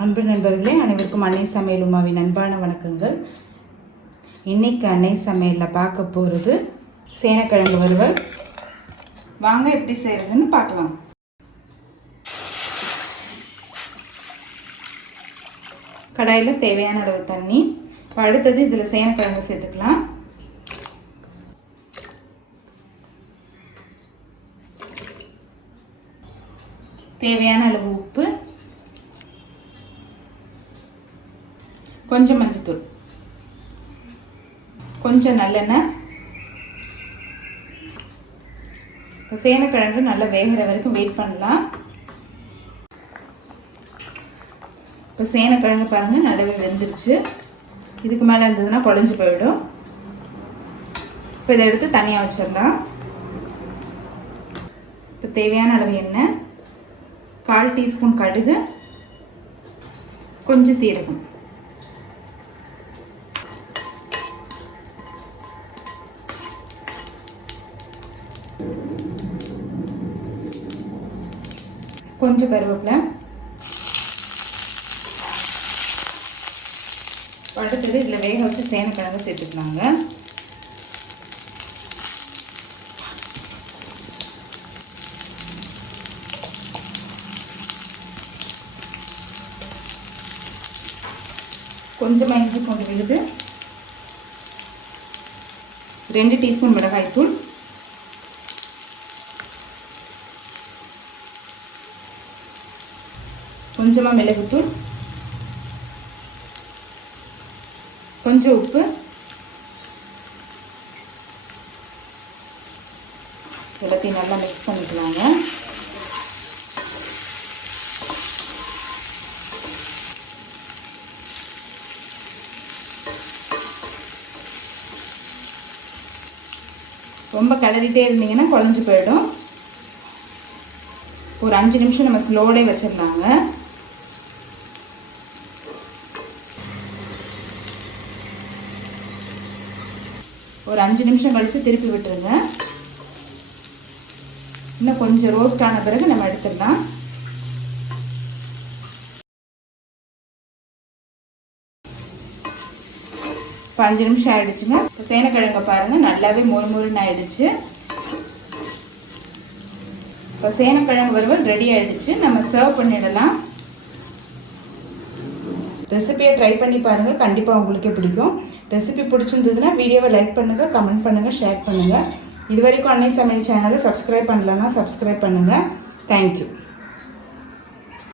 அன்பு நண்பர்களே, அனைவருக்கும் அன்னை சமையல் உமாவின் அன்பான வணக்கங்கள். இன்றைக்கி அன்னை சமையலில் பார்க்க போகிறது சேனக்கிழங்கு வறுவல். வாங்க எப்படி செய்கிறதுன்னு பார்க்கலாம். கடாயில் தேவையான அளவு தண்ணி. அடுத்தது இதில் சேனக்கிழங்கு சேர்த்துக்கலாம். தேவையான அளவு உப்பு, கொஞ்சம் மஞ்சத்தூள், கொஞ்சம் நல்லெண்ணெய். இப்போ சேனக்கிழங்கு நல்லா வேகிற வரைக்கும் வெயிட் பண்ணலாம். இப்போ சேனக்கிழங்கு பாருங்கள் நல்லாவே வெந்துருச்சு. இதுக்கு மேலே இருந்ததுன்னா குழஞ்சி போயிடும். இப்போ இதை எடுத்து தனியாக வச்சிடலாம். இப்போ தேவையான அளவு எண்ணெய், 1/4 டீஸ்பூன் கடுகு, கொஞ்சம் சீரகம், கொஞ்சம் கருவேப்பிலை. அடுத்தது இதில் வேக வச்சு சேனக்கிழங்கு சேர்த்துக்கலாங்க. கொஞ்சமாக இஞ்சி பூண்டு விழுது, 2 டீஸ்பூன் மிளகாய்த்தூள், கொஞ்சமாக மிளகுத்தூள், கொஞ்சம் உப்பு, எல்லாத்தையும் நல்லா மிக்ஸ் பண்ணிக்கலாங்க. ரொம்ப கிளறிட்டே இருந்தீங்கன்னா குழஞ்சி போயிடும். ஒரு 5 நிமிஷம் நம்ம ஸ்லோலே வச்சிடலாங்க. ஒரு 5 நிமிஷம் கழித்து திருப்பி விட்டுருங்க. இன்னும் கொஞ்சம் ரோஸ்ட் ஆன பிறகு நம்ம எடுத்துடலாம். இப்போ 5 நிமிஷம் ஆயிடுச்சுங்க. இப்போ சேனக்கிழங்க பாருங்கள் நல்லாவே மொறுமொறுன்னு ஆயிடுச்சு. இப்போ சேனக்கிழங்கு வறுவல் ரெடி ஆயிடுச்சு. நம்ம சர்வ் பண்ணிடலாம். ரெசிபியை ட்ரை பண்ணி பாருங்கள், கண்டிப்பாக உங்களுக்கே பிடிக்கும். ரெசிபி பிடிச்சிருந்ததுன்னா வீடியோவை லைக் பண்ணுங்கள், கமெண்ட் பண்ணுங்கள், ஷேர் பண்ணுங்கள். இது வரைக்கும் அன்னை சமையல் சேனலை சப்ஸ்கிரைப் பண்ணலன்னா சப்ஸ்கிரைப் பண்ணுங்கள். தேங்க்யூ.